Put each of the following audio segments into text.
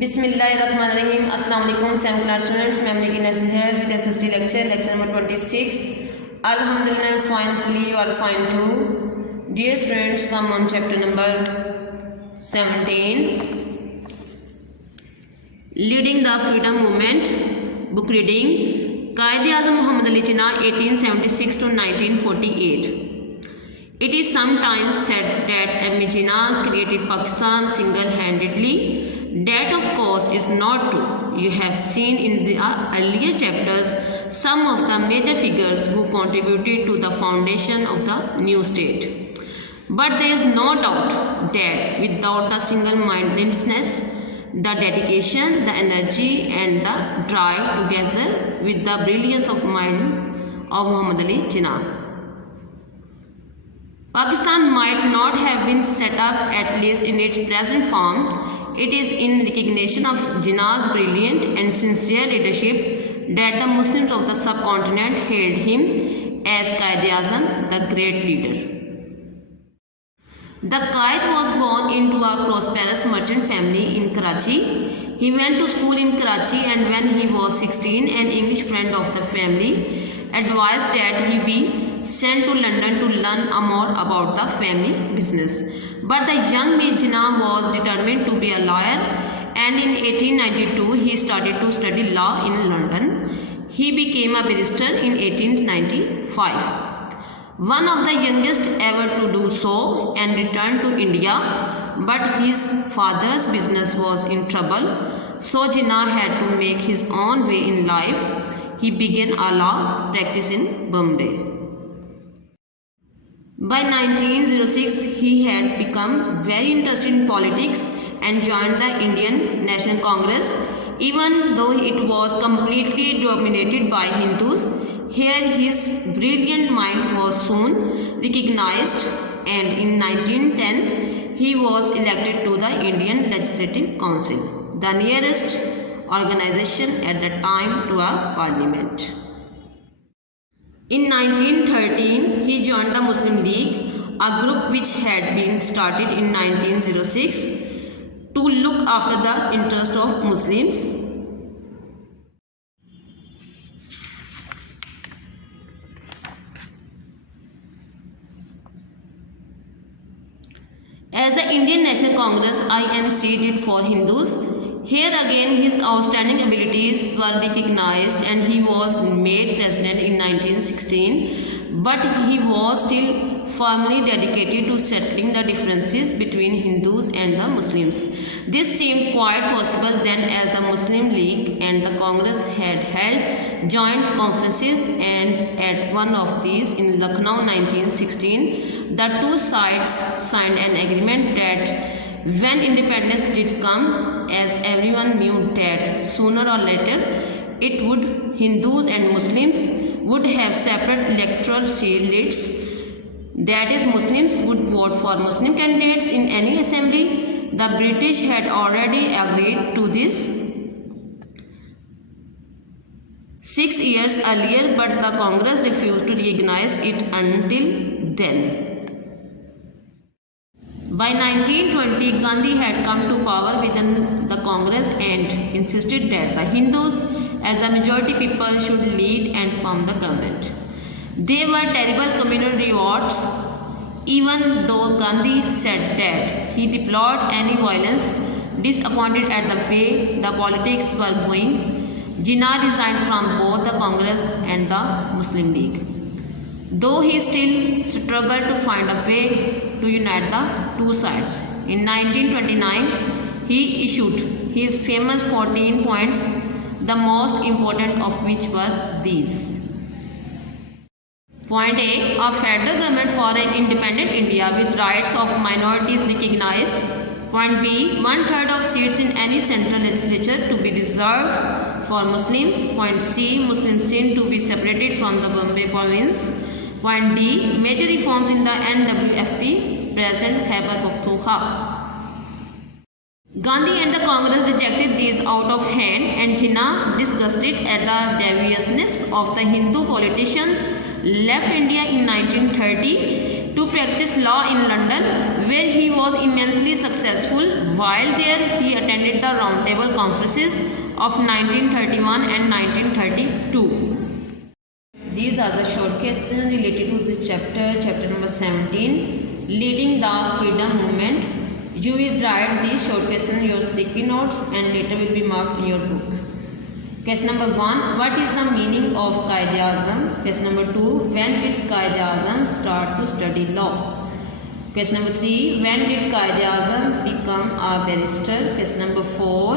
बिस्मिल्लाहिर्रहमानिर्रहीम। अस्सलाम वालेकुम। 7th क्लास स्टूडेंट्स, मैं making here with SST lecture number 26. Alhamdulillah, finally you are fine too. Dear students, come on chapter number 17, leading the freedom movement. Book reading, Quaid-e-Azam Muhammad Ali Jinnah 1876 to 1948. It is sometimes said that M.A. Jinnah created Pakistan single-handedly. That of course is not true. You have seen in the earlier chapters some of the major figures who contributed to the foundation of the new state. But there is no doubt that without the single-mindedness, the dedication, the energy and the drive together with the brilliance of mind of Muhammad Ali Jinnah, Pakistan might not have been set up, at least in its present form. It is in recognition of Jinnah's brilliant and sincere leadership that the Muslims of the subcontinent hailed him as Quaid-e-Azam, the great leader. The Quaid was born into a prosperous merchant family in Karachi. He went to school in Karachi, and when he was 16, an English friend of the family advised that he be sent to London to learn more about the family business. But the young Jinnah was determined to be a lawyer, and in 1892 he started to study law in London. He became a barrister in 1895. One of the youngest ever to do so, and returned to India, but his father's business was in trouble, so Jinnah had to make his own way in life. He began a law practice in Bombay. By 1906, he had become very interested in politics and joined the Indian National Congress, even though it was completely dominated by Hindus. Here his brilliant mind was soon recognized, and in 1910 he was elected to the Indian Legislative Council, the nearest organization at the time to a parliament. In 1913 he joined the Muslim League, a group which had been started in 1906 to look after the interest of Muslims. As the Indian National Congress (INC) did for Hindus, here again his outstanding abilities were recognized, and he was made president in 1916. But he was still firmly dedicated to settling the differences between Hindus and the Muslims. This seemed quite possible then, as the Muslim League and the Congress had held joint conferences, and at one of these in Lucknow 1916, the two sides signed an agreement that when independence did come, as everyone knew that sooner or later it would, Hindus and Muslims would have separate electoral seats. That is, Muslims would vote for Muslim candidates in any assembly. The British had already agreed to this 6 years earlier, but the Congress refused to recognize it until then. By 1920, Gandhi had come to power within the Congress and insisted that the Hindus, as the majority people, should lead and form the government. There were terrible communal revolts, even though Gandhi said that he deplored any violence. Disappointed at the way the politics were going, Jinnah resigned from both the Congress and the Muslim League, though he still struggled to find a way to unite the two sides. In 1929, he issued his famous 14 points, the most important of which were these. Point A. A federal government for an independent India with rights of minorities recognized. Point B. 1/3 of seats in any central legislature to be reserved for Muslims. Point C. Muslim Sindh to be separated from the Bombay province. Point D. Major reforms in the NWFP, present Khyber Pakhtunkhwa. Gandhi and the Congress rejected these out of hand, and Jinnah, disgusted at the deviousness of the Hindu politicians, left India in 1930 to practice law in London, where he was immensely successful. While there, he attended the roundtable conferences of 1931 and 1932. These are the short questions related to this chapter number 17, leading the freedom movement. You will write these short questions in your sticky notes and later will be marked in your book. Question number 1, what is the meaning of Quaid-e-Azam? Question number 2, when did Quaid-e-Azam start to study law? Question number 3, when did Quaid-e-Azam become a barrister? Question number 4,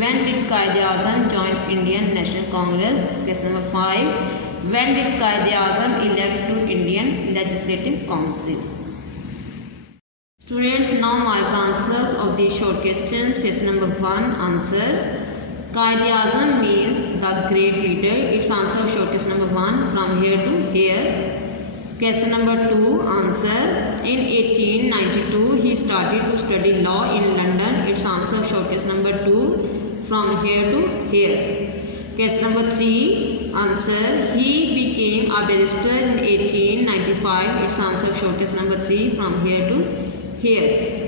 when did Quaid-e-Azam join Indian National Congress? Question number 5, when did Quaid-e-Azam elect to Indian Legislative Council? Students, now mark the answers of these short questions. Question number 1, answer. Quaid-e-Azam means the great leader. Its answer of short question number 1, from here to here. Question number 2, answer. In 1892, he started to study law in London. Its answer of short question number 2, from here to here. Question number 3, answer. He became a barrister in 1895. Its answer of short question number 3, from here to here.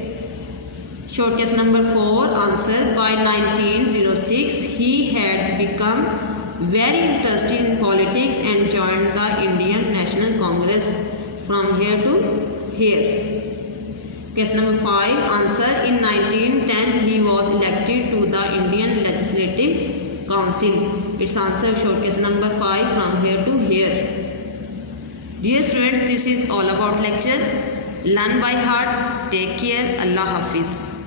Short question number 4, answer. By 1906, he had become very interested in politics and joined the Indian National Congress. From here to here. Question number 5, answer. In 1910, he was elected to the Indian Legislative Council. Its answer short question number 5, from here to here. Dear students, this is all about lecture. Learn by heart. Take care. Allah Hafiz.